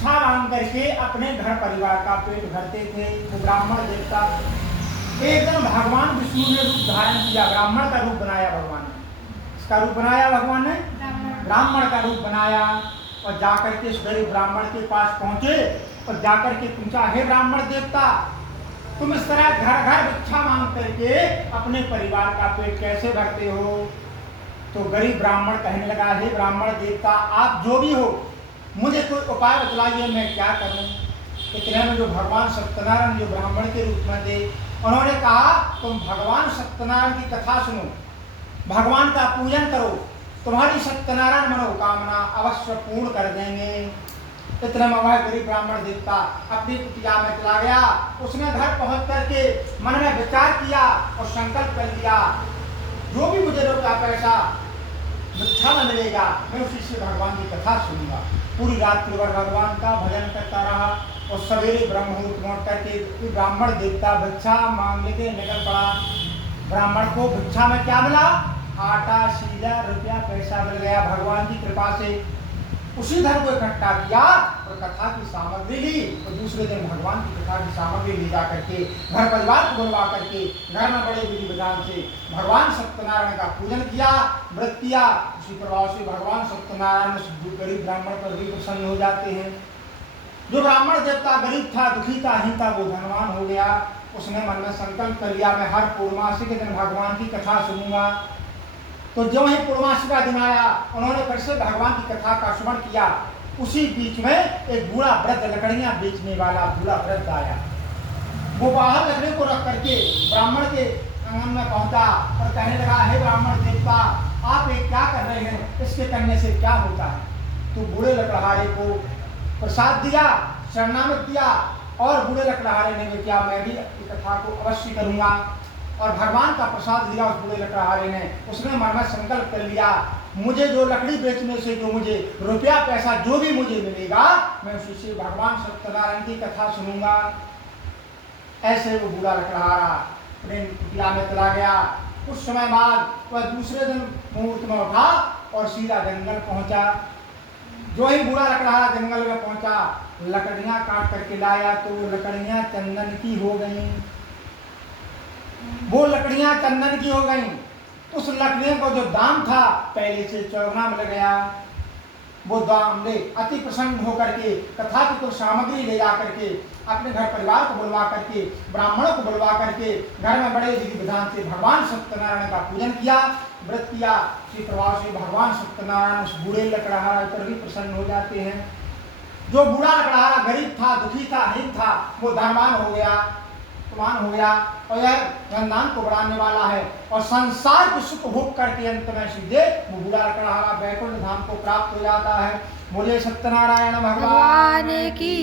भिक्षा मांग करके अपने घर परिवार का पेट भरते थे। वो ब्राह्मण देवता एक दिन भगवान विष्णु ने रूप धारण किया, ब्राह्मण का रूप बनाया भगवान ने। इसका रूप बनाया भगवान ने, ब्राह्मण का रूप बनाया और जाकर के उस गरीब ब्राह्मण के पास पहुंचे और जाकर के पूछा, हे ब्राह्मण देवता, तुम इस तरह घर घर भिक्षा मांग करके अपने परिवार का पेट कैसे भरते हो? तो गरीब ब्राह्मण कहने लगा, हे ब्राह्मण देवता, आप जो भी हो, मुझे कोई उपाय बतलाइए, मैं क्या करूं? इतने में जो भगवान सत्यनारायण जो ब्राह्मण के रूप में थे, उन्होंने कहा, तुम भगवान सत्यनारायण की कथा सुनो, भगवान का पूजन करो, तुम्हारी सत्यनारायण मनोकामना अवश्य पूर्ण कर देंगे। इतने में वह गरीब ब्राह्मण देवता अपनी कुटिया में चला गया। उसने घर पहुंच करके मन में विचार किया और संकल्प कर लिया, जो भी मुझे रुपया पैसा भिक्षा में मिलेगा, मैं उसी से भगवान की कथा सुनूंगा। पूरी रात्रि भर भगवान का भजन करता रहा और सवेरे ब्रह्म मुहूर्त में उठ करके ब्राह्मण देवता भिक्षा मांगने के निकल पड़ा। ब्राह्मण को भिक्षा में क्या मिला? आटा, सीधा, रुपया पैसा मिल गया भगवान की कृपा से। उसी धन को इकट्ठा किया और कथा की सामग्री ली और दूसरे दिन भगवान की कथा की सामग्री ले जा करके घर परिवार को बुलवा करके घर में बड़े विधि विधान से भगवान सत्यनारायण का पूजन किया, व्रत किया। उसी प्रभाव से भगवान सत्यनारायण उस गरीब ब्राह्मण पर भी प्रसन्न हो जाते हैं। जो ब्राह्मण देवता गरीब था, दुखी था, हीन था, वो धनवान हो गया। उसने मन में संकल्प कर लिया, मैं हर पूर्णमासी के दिन भगवान की कथा सुनूंगा। तो जो ही पूर्णमासी का दिन आया, उन्होंने फिर से भगवान की कथा का श्रवण किया। उसी बीच में एक बूढ़ा वृद्ध लकड़ियां बेचने वाला बूढ़ा वृद्ध आया। वो बाहर लकड़ी को रख करके ब्राह्मण के आंगन में पहुंचा और कहने लगा, हे ब्राह्मण देवता, आप ये क्या कर रहे हैं? इसके करने से क्या होता है? तो बूढ़े लकड़हारे को प्रसाद दिया, शरणागत किया और बूढ़े लकड़हारे ने भी क्या, मैं भी कथा को अवश्य करूंगा। और भगवान का प्रसाद दिया उस बूढ़े लकड़हारे ने। उसने मन में संकल्प कर लिया, मुझे जो लकड़ी बेचने से जो मुझे रुपया पैसा जो भी मुझे मिलेगा, मैं उसी से भगवान सत्यनारायण की कथा सुनूंगा। ऐसे वो बूढ़ा लकड़हारा अपने कुटिया में चला गया। कुछ समय बाद वह दूसरे दिन मुहूर्त में उठा और सीधा जंगल पहुंचा। जो ही बूढ़ा लकड़हारा जंगल में पहुंचा, लकड़ियां काट करके लाया तो लकड़ियां चंदन की हो गई। वो लकड़ियां चंदन की हो गई। उस लकड़ियों को जो दाम था पहले से चौगुना मिल गया। वो दाम ले अति प्रसन्न होकर के कथा की कुछ सामग्री ले जा करके अपने घर परिवार को बुलवा करके ब्राह्मणों को बुलवा करके घर में बड़े विधि विधान से भगवान सत्यनारायण का पूजन किया, व्रत किया। इसी प्रभाव से भगवान सत्यनारायण उस बूढ़े लकड़हारा पर भी प्रसन्न हो जाते हैं। जो बूढ़ा लकड़हारा गरीब था, दुखी था, हीन था, वो धनवान हो गया, हो गया और यह धनदान को बढ़ाने वाला है और संसार को सुख भोग करके अंत में सीधे वो बूढ़ा लकड़हारा वैकुंठ धाम को प्राप्त हो जाता है। बोले सत्यनारायण भगवान की